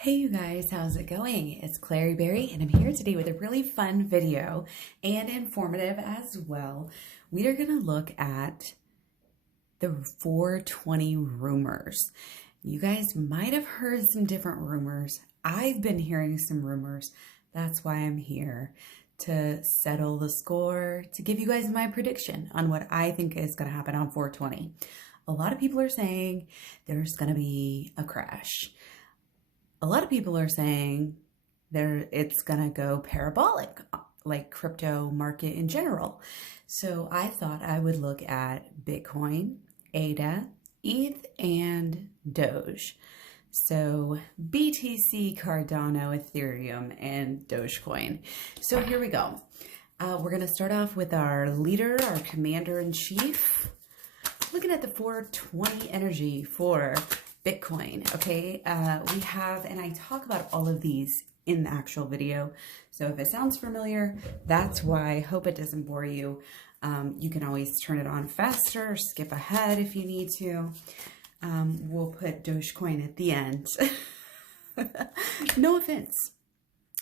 Hey you guys, how's it going? It's Clary Berry and I'm here today with a really fun video and informative as well. We are going to look at the 420 rumors. You guys might have heard some different rumors. I've been hearing some rumors. That's why I'm here to settle the score, to give you guys my prediction on what I think is going to happen on 420. A lot of people are saying there's going to be a crash. A lot of people are saying it's going to go parabolic, like crypto market in general. So I thought I would look at Bitcoin, ADA, ETH, and Doge. So BTC, Cardano, Ethereum, and Dogecoin. So here we go. We're going to start off with our leader, our commander-in-chief. Looking at the 420 energy for Bitcoin, okay? We have, and I talk about all of these in the actual video. So if it sounds familiar, that's why. I hope it doesn't bore you. You can always turn it on faster or skip ahead if you need to. We'll put Dogecoin at the end. No offense.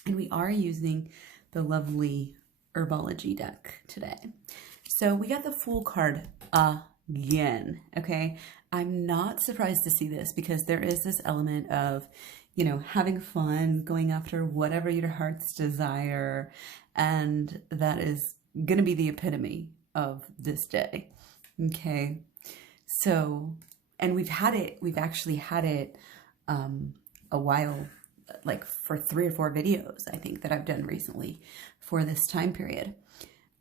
And we are using the lovely Herbology deck today. So we got the Fool card again, okay? I'm not surprised to see this because there is this element of, having fun, going after whatever your heart's desire, and that is going to be the epitome of this day, okay? So, and we've actually had it a while, like for 3 or 4 videos, I think, that I've done recently for this time period.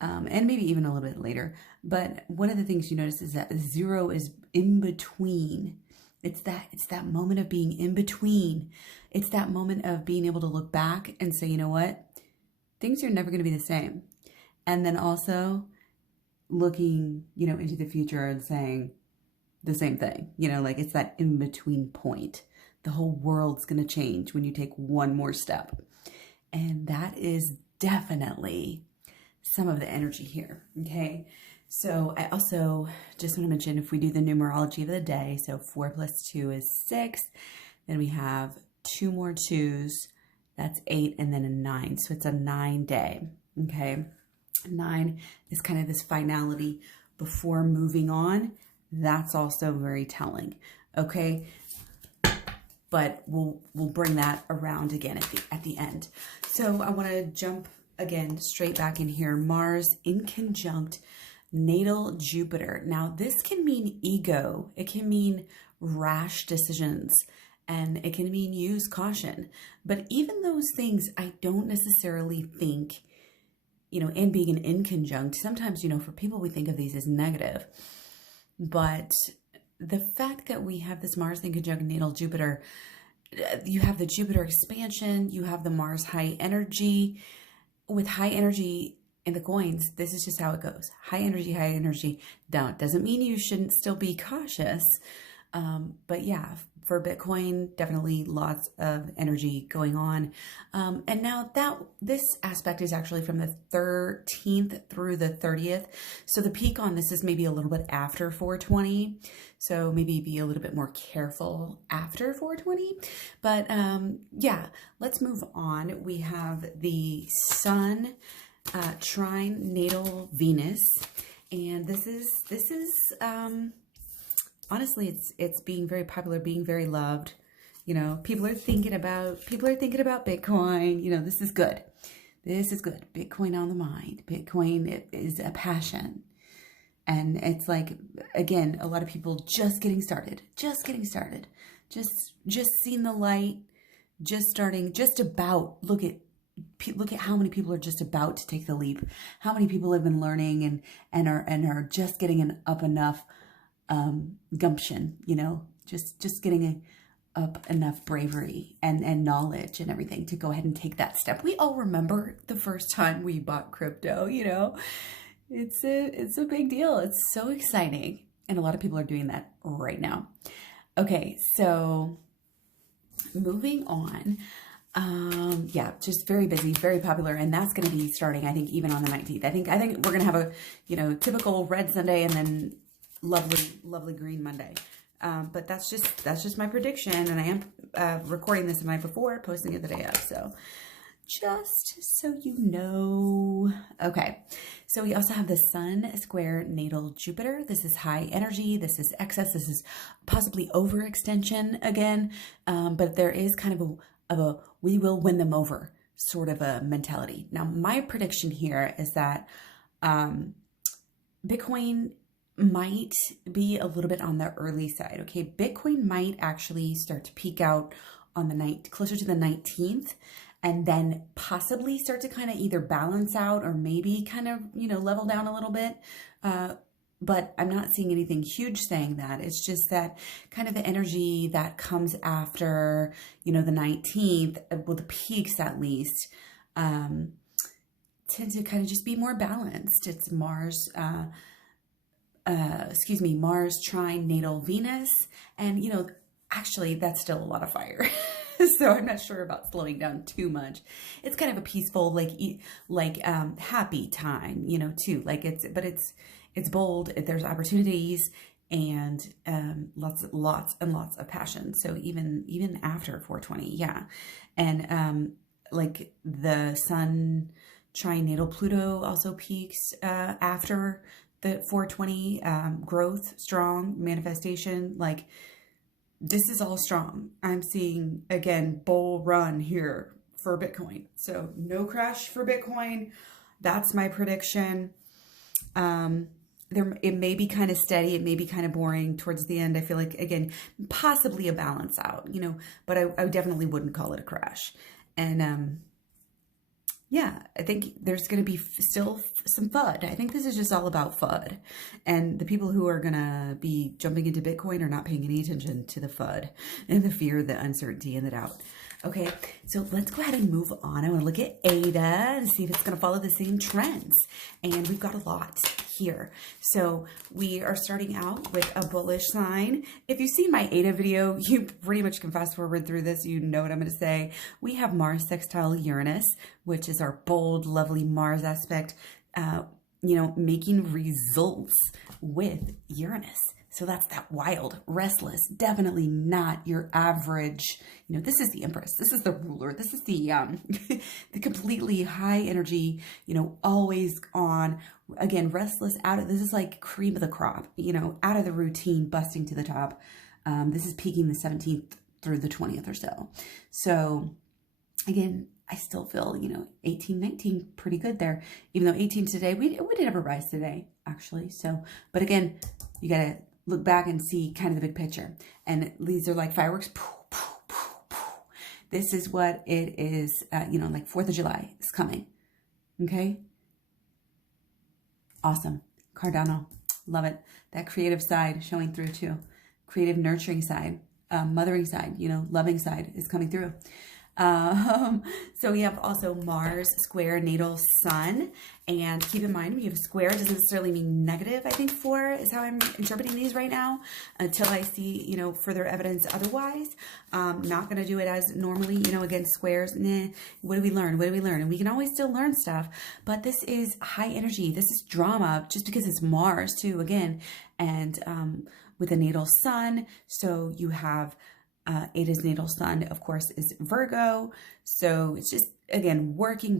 And maybe even a little bit later. But one of the things you notice is that 0 is in between. It's that moment of being in between. It's that moment of being able to look back and say, you know what? Things are never going to be the same. And then also looking, into the future and saying the same thing. Like it's that in between point. The whole world's going to change when you take one more step. And that is definitely some of the energy here, okay? So I also just want to mention, if we do the numerology of the day, so 4 + 2 is 6, then we have 2 more 2s, that's 8, and then a 9, so it's a 9 day, okay? 9 is kind of this finality before moving on. That's also very telling, okay? But we'll bring that around again at the end. So I want to jump again straight back in here. Mars in conjunct natal Jupiter. Now this can mean ego, it can mean rash decisions, and it can mean use caution. But even those things, I don't necessarily think, and being an in conjunct, sometimes, for people, we think of these as negative. But the fact that we have this Mars in conjunct natal Jupiter, you have the Jupiter expansion, you have the Mars high energy. With high energy in the coins, this is just how it goes. High energy down. Doesn't mean you shouldn't still be cautious. But yeah, for Bitcoin, definitely lots of energy going on. And now this aspect is actually from the 13th through the 30th. So the peak on this is maybe a little bit after 420. So maybe be a little bit more careful after 420. But yeah, let's move on. We have the Sun trine natal Venus. And this is honestly, it's being very popular, being very loved. People are thinking about Bitcoin. This is good. This is good. Bitcoin on the mind. Bitcoin is a passion. And it's like, again, a lot of people just getting started, just seeing the light, just starting, just about, look at how many people are just about to take the leap. How many people have been learning and are just getting an up enough gumption, just getting up enough bravery and knowledge and everything to go ahead and take that step. We all remember the first time we bought crypto, it's a big deal. It's so exciting. And a lot of people are doing that right now. Okay. So moving on, yeah, just very busy, very popular. And that's going to be starting, I think, even on the 19th. I think we're going to have a, typical red Sunday and then lovely green Monday. But that's just my prediction, and I am recording this the night before, posting it the day of. So just so you know. Okay, so we also have the Sun square natal Jupiter. This is high energy. This is excess. This is possibly overextension again. But there is kind of a we will win them over sort of a mentality. Now, my prediction here is that Bitcoin might be a little bit on the early side. Okay, Bitcoin might actually start to peak out on the night closer to the 19th, and then possibly start to kind of either balance out or maybe kind of, you know, level down a little bit. But I'm not seeing anything huge saying that. It's just that kind of the energy that comes after, you know, the 19th, well, the peaks at least, tend to kind of just be more balanced. It's Mars, Mars trine natal Venus. And, you know, actually that's still a lot of fire. So I'm not sure about slowing down too much. It's kind of a peaceful, happy time, you know, too. Like it's bold. There's opportunities and lots and lots of passion. So even after 420, yeah. And like the Sun trine natal Pluto also peaks after the 420, growth, strong manifestation, like. This is all strong. I'm seeing, again, bull run here for Bitcoin. So no crash for Bitcoin. That's my prediction. It may be kind of steady. It may be kind of boring towards the end. I feel like, again, possibly a balance out, you know, but I definitely wouldn't call it a crash. And yeah, I think there's going to be still some FUD. I think this is just all about FUD. And the people who are going to be jumping into Bitcoin are not paying any attention to the FUD and the fear, the uncertainty, and the doubt. Okay, so let's go ahead and move on. I want to look at ADA and see if it's going to follow the same trends. And we've got a lot here. So we are starting out with a bullish sign. If you've seen my ADA video, you pretty much can fast forward through this. You know what I'm going to say. We have Mars sextile Uranus, which is our bold, lovely Mars aspect, you know, making results with Uranus. So that's that wild, restless, definitely not your average, you know, this is the Empress, this is the ruler, this is the the completely high energy, you know, always on, again, restless, this is like cream of the crop, you know, out of the routine, busting to the top. This is peaking the 17th through the 20th or so. So again, I still feel, you know, 18, 19, pretty good there, even though 18 today, we did have a rise today, actually. So, but again, you got to look back and see kind of the big picture. And these are like fireworks. This is what it is, you know, like 4th of July is coming. Okay. Awesome. Cardano. Love it. That creative side showing through too. Creative, nurturing side, mothering side, you know, loving side is coming through. So we have also Mars square natal Sun, and keep in mind, we have a square, doesn't necessarily mean negative. I think 4 is how I'm interpreting these right now until I see, you know, further evidence otherwise. Not going to do it as normally, you know, again, squares, nah, what do we learn? What do we learn? And we can always still learn stuff, but this is high energy. This is drama just because it's Mars too, again, and, with a natal Sun. So you have, Ada's natal Sun, of course, is Virgo. So it's just, again, working,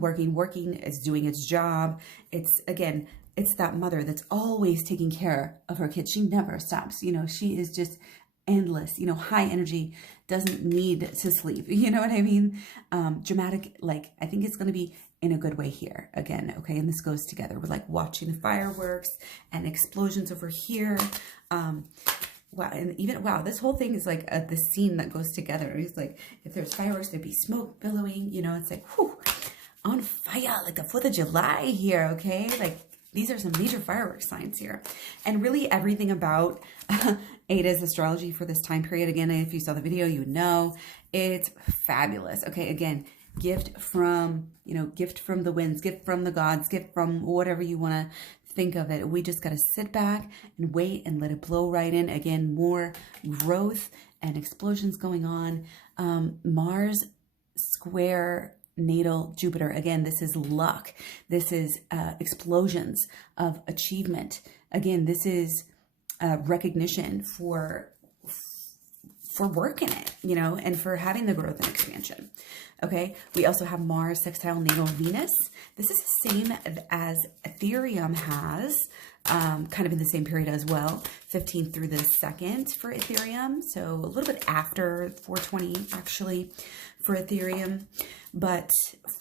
it's doing its job. It's, again, it's that mother that's always taking care of her kids. She never stops. You know, she is just endless, you know, high energy, doesn't need to sleep. You know what I mean? Dramatic, like, I think it's going to be in a good way here again. Okay. And this goes together with like watching the fireworks and explosions over here. Wow, and even, wow, this whole thing is like the scene that goes together. It's like, if there's fireworks, there'd be smoke billowing, you know, it's like, whew, on fire, like the 4th of July here, okay? Like, these are some major fireworks signs here. And really everything about Ada's astrology for this time period, again, if you saw the video, you would know, it's fabulous. Okay, again, gift from, you know, gift from the winds, gift from the gods, gift from whatever you want to think of it. We just got to sit back and wait and let it blow right in. Again, more growth and explosions going on. Mars square natal Jupiter. Again, this is luck. This is explosions of achievement. Again, this is recognition for for working it, you know, and for having the growth and expansion. Okay, we also have Mars sextile natal Venus. This is the same as Ethereum has, kind of in the same period as well, 15th through the 2nd for Ethereum. So a little bit after 420 actually for Ethereum. But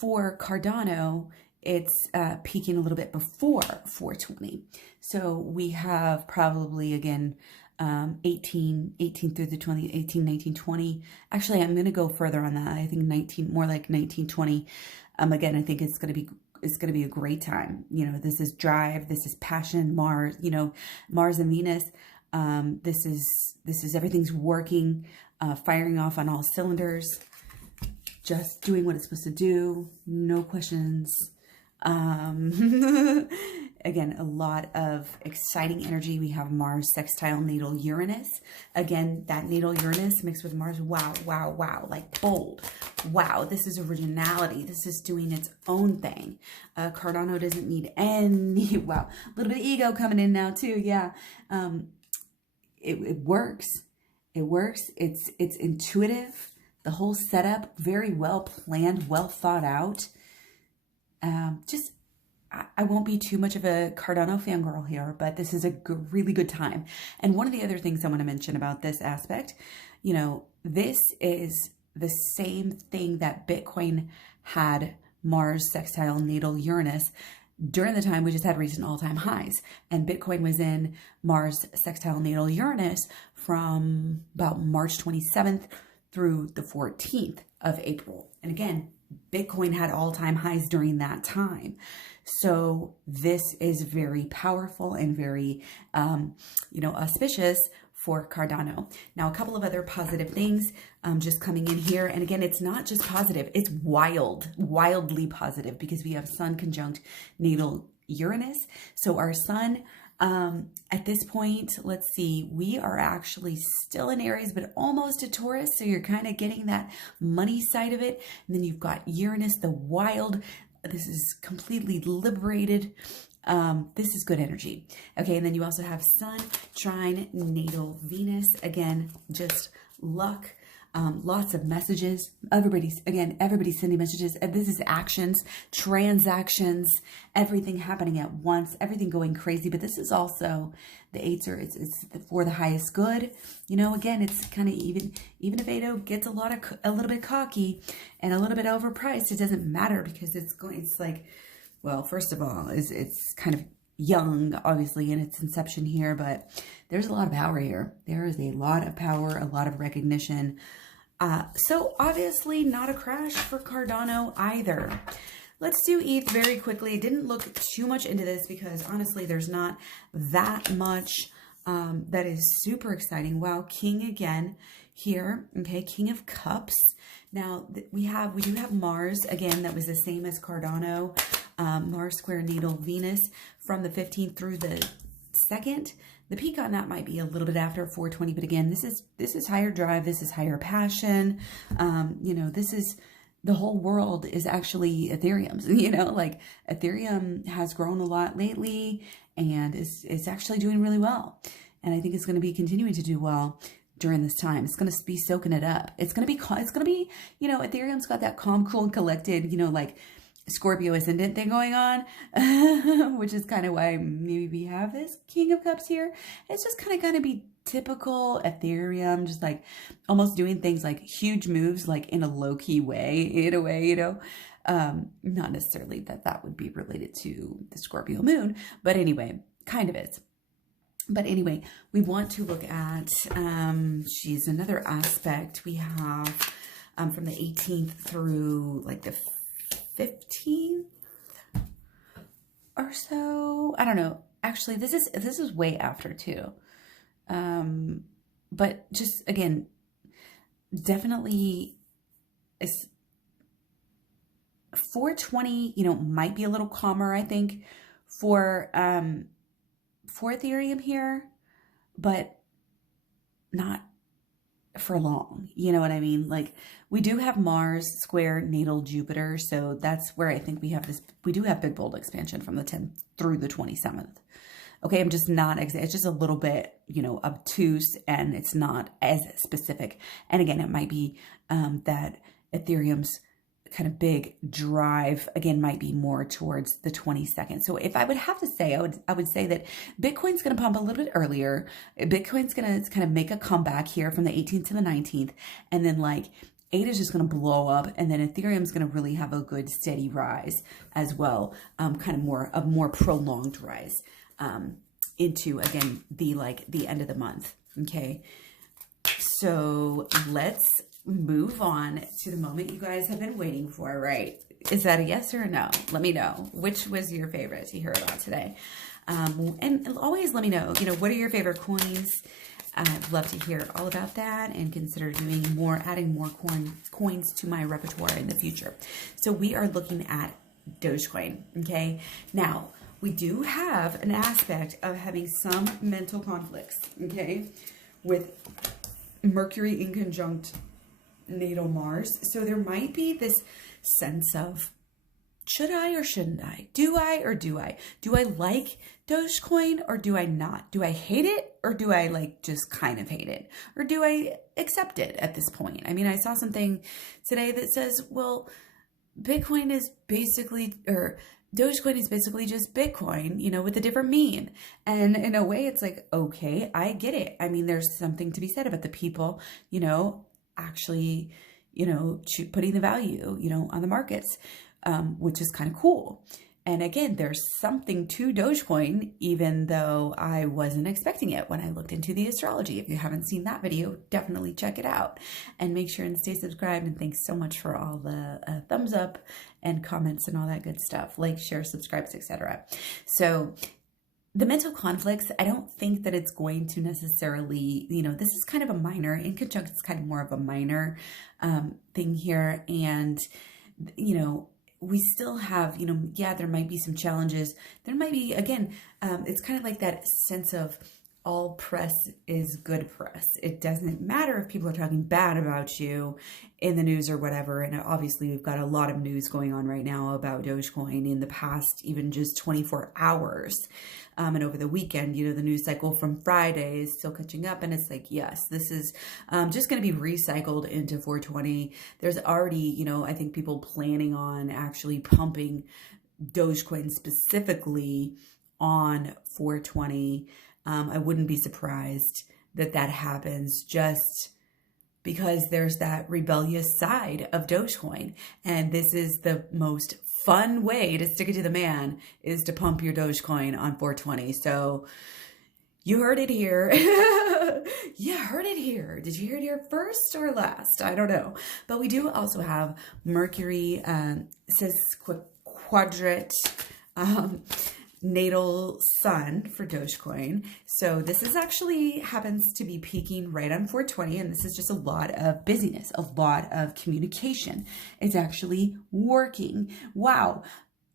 for Cardano, it's peaking a little bit before 420. So we have probably, again, 18 through the 20, 18, 19, 20. Actually, I'm going to go further on that. I think 19, more like 19, 20. Again, I think it's going to be a great time. You know, this is drive, this is passion, Mars, you know, Mars and Venus. This is everything's working, firing off on all cylinders, just doing what it's supposed to do. No questions. Again, a lot of exciting energy. We have Mars sextile natal Uranus. Again, that natal Uranus mixed with Mars. Wow, wow, wow. Like bold. Wow, this is originality. This is doing its own thing. Cardano doesn't need any, wow, a little bit of ego coming in now too. Yeah. It works. It works. It's intuitive. The whole setup, very well planned, well thought out. I won't be too much of a Cardano fangirl here, but this is a really good time. And one of the other things I want to mention about this aspect, you know, this is the same thing that Bitcoin had Mars sextile natal Uranus during the time we just had recent all-time highs. And Bitcoin was in Mars sextile natal Uranus from about March 27th through the 14th of April. And again, Bitcoin had all-time highs during that time. So this is very powerful and very, you know, auspicious for Cardano. Now, a couple of other positive things just coming in here. And again, it's not just positive, it's wildly positive, because we have Sun conjunct natal Uranus. So our Sun, at this point, let's see, we are actually still in Aries, but almost a Taurus. So you're kind of getting that money side of it. And then you've got Uranus, the wild. This is completely liberated. This is good energy. Okay, and then you also have Sun trine natal Venus. Again, just luck. Lots of messages. Everybody's sending messages. This is actions, transactions, everything happening at once, everything going crazy. But this is also the eights are, it's for the highest good. You know, again, it's kind of even if Ado gets a little bit cocky and a little bit overpriced, it doesn't matter, because it's like, well, first of all, it's kind of young, obviously, in its inception here, but there's a lot of power here. There is a lot of power, a lot of recognition. So obviously not a crash for Cardano either. Let's do ETH very quickly. I didn't look too much into this because honestly, there's not that much that is super exciting. Wow, King again here. Okay, King of Cups. Now we do have Mars again. That was the same as Cardano. Mars square natal Venus from the 15th through the 2nd. The peak on that might be a little bit after 420, but again, this is higher drive, this is higher passion. You know, this is, the whole world is actually Ethereum's, you know, like Ethereum has grown a lot lately and it's actually doing really well. And I think it's going to be continuing to do well during this time. It's going to be soaking it up. It's going to be, you know, Ethereum's got that calm, cool, and collected, you know, like Scorpio ascendant thing going on, which is kind of why maybe we have this King of Cups here. It's just kind of going to be typical Ethereum, just like almost doing things like huge moves, like in a low-key way, in a way, you know, not necessarily that would be related to the Scorpio moon, but anyway, kind of is. But anyway, we want to look at, another aspect we have from the 18th through like the 15th or so. I don't know. Actually, this is way after too. But just again, definitely is 420, you know, might be a little calmer, I think, for Ethereum here, but not for long. You know what I mean? Like, we do have Mars square natal Jupiter, so that's where I think we have this. We do have big bold expansion from the 10th through the 27th. Okay, I'm just not, it's just a little bit, obtuse, and it's not as specific. And again, it might be that Ethereum's kind of big drive again might be more towards the 22nd. So if I would have to say, I would say that Bitcoin's going to pump a little bit earlier. Bitcoin's going to kind of make a comeback here from the 18th to the 19th, and then like ADA is just going to blow up, and then Ethereum's going to really have a good steady rise as well, kind of more prolonged rise into again the end of the month. Okay, so let's move on to the moment you guys have been waiting for, right? Is that a yes or a no? Let me know. Which was your favorite to hear about today? And always let me know, what are your favorite coins? I'd love to hear all about that and consider adding more coins to my repertoire in the future. So we are looking at Dogecoin, okay? Now, we do have an aspect of having some mental conflicts, okay? With Mercury in conjunct natal Mars. So there might be this sense of, should I or shouldn't I? Do I or do I? Do I like Dogecoin or do I not? Do I hate it or do I just kind of hate it? Or do I accept it at this point? I mean, I saw something today that says, well, Bitcoin is basically, or Dogecoin is basically just Bitcoin, with a different meme. And in a way, it's like, okay, I get it. I mean, there's something to be said about the people, actually, putting the value, on the markets, which is kind of cool. And again, there's something to Dogecoin, even though I wasn't expecting it when I looked into the astrology. If you haven't seen that video, definitely check it out and make sure and stay subscribed. And thanks so much for all the thumbs up and comments and all that good stuff. Like, share, subscribe, etc. So the mental conflicts, I don't think that it's going to necessarily, this is kind of a minor, in conjunction, it's kind of more of a minor thing here. And, we still have, yeah, there might be some challenges. There might be, again, it's kind of like that sense of all press is good press. It doesn't matter if people are talking bad about you in the news or whatever. And obviously we've got a lot of news going on right now about Dogecoin in the past, even just 24 hours. And over the weekend, the news cycle from Friday is still catching up. And it's like, yes, this is just going to be recycled into 420. There's already, I think people planning on actually pumping Dogecoin specifically on 420. I wouldn't be surprised that happens, just because there's that rebellious side of Dogecoin. And this is the most fun way to stick it to the man, is to pump your Dogecoin on 420. So you heard it here. You heard it here. Did you hear it here first or last? I don't know. But we do also have Mercury quadrate natal sun for Dogecoin. So this is actually happens to be peaking right on 420, and this is just a lot of busyness, a lot of communication. It's actually working. Wow,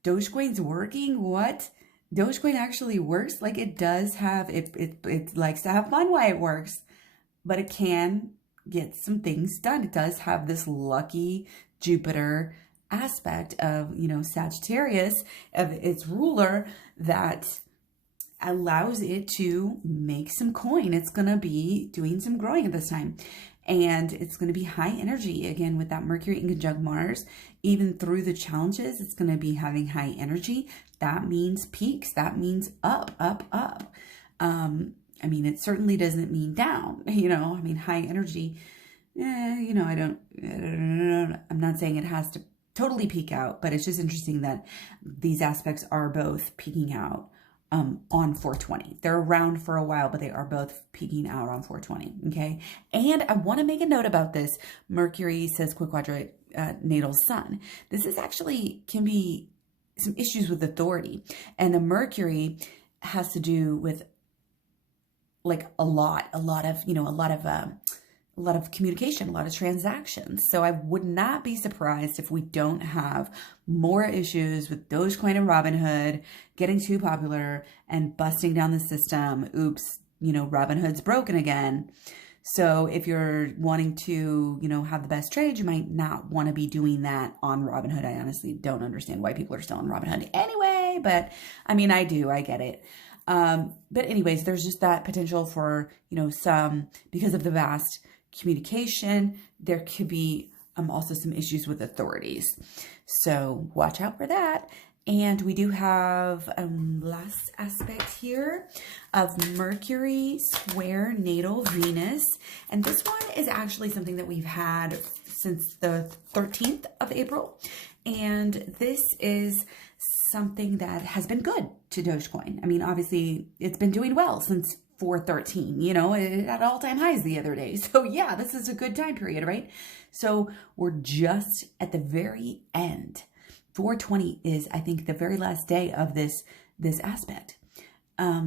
Dogecoin's working? What? Dogecoin actually works? Like, it does have, it likes to have fun while it works, but it can get some things done. It does have this lucky Jupiter aspect of, Sagittarius, of its ruler, that allows it to make some coin. It's going to be doing some growing at this time. And it's going to be high energy, again, with that Mercury in conjunct Mars. Even through the challenges, it's going to be having high energy. That means peaks. That means up, up, up. I mean, it certainly doesn't mean down, high energy. I'm not saying it has to totally peak out, but it's just interesting that these aspects are both peaking out on 420. They're around for a while, but they are both peaking out on 420, okay? And I want to make a note about this. Mercury says quadrate natal sun. This is actually, can be some issues with authority. And the Mercury has to do with like a lot of communication, a lot of transactions. So I would not be surprised if we don't have more issues with Dogecoin and Robinhood getting too popular and busting down the system. Oops, Robinhood's broken again. So if you're wanting to, have the best trade, you might not want to be doing that on Robinhood. I honestly don't understand why people are still on Robinhood anyway, but I mean, I do, I get it. But anyways, there's just that potential for, because of the vast communication, there could be also some issues with authorities. So watch out for that. And we do have last aspect here of Mercury square natal Venus. And this one is actually something that we've had since the 13th of April. And this is something that has been good to Dogecoin. I mean, obviously, it's been doing well since 413, it had all-time highs the other day. So yeah, this is a good time period, right? So we're just at the very end. 420 is, I think, the very last day of this aspect.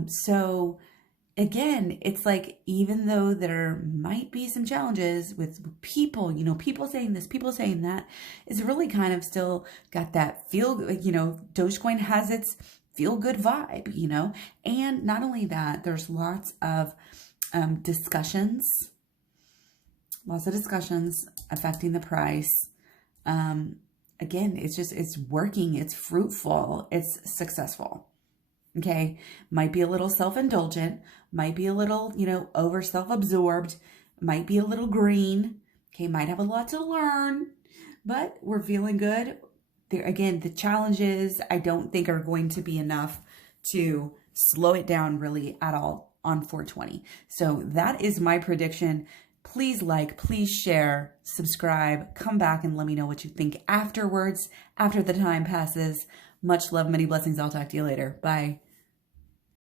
So again, it's like, even though there might be some challenges with people, people saying this, people saying that, it's really kind of still got that feel, Dogecoin has its feel good vibe, and not only that, there's lots of discussions affecting the price. Again, it's working, it's fruitful, it's successful. Okay, might be a little self-indulgent, might be a little, over self-absorbed, might be a little green, okay, might have a lot to learn, but we're feeling good. There, again, the challenges I don't think are going to be enough to slow it down really at all on 420. So that is my prediction. Please like, please share, subscribe, come back and let me know what you think afterwards, after the time passes. Much love, many blessings. I'll talk to you later. Bye.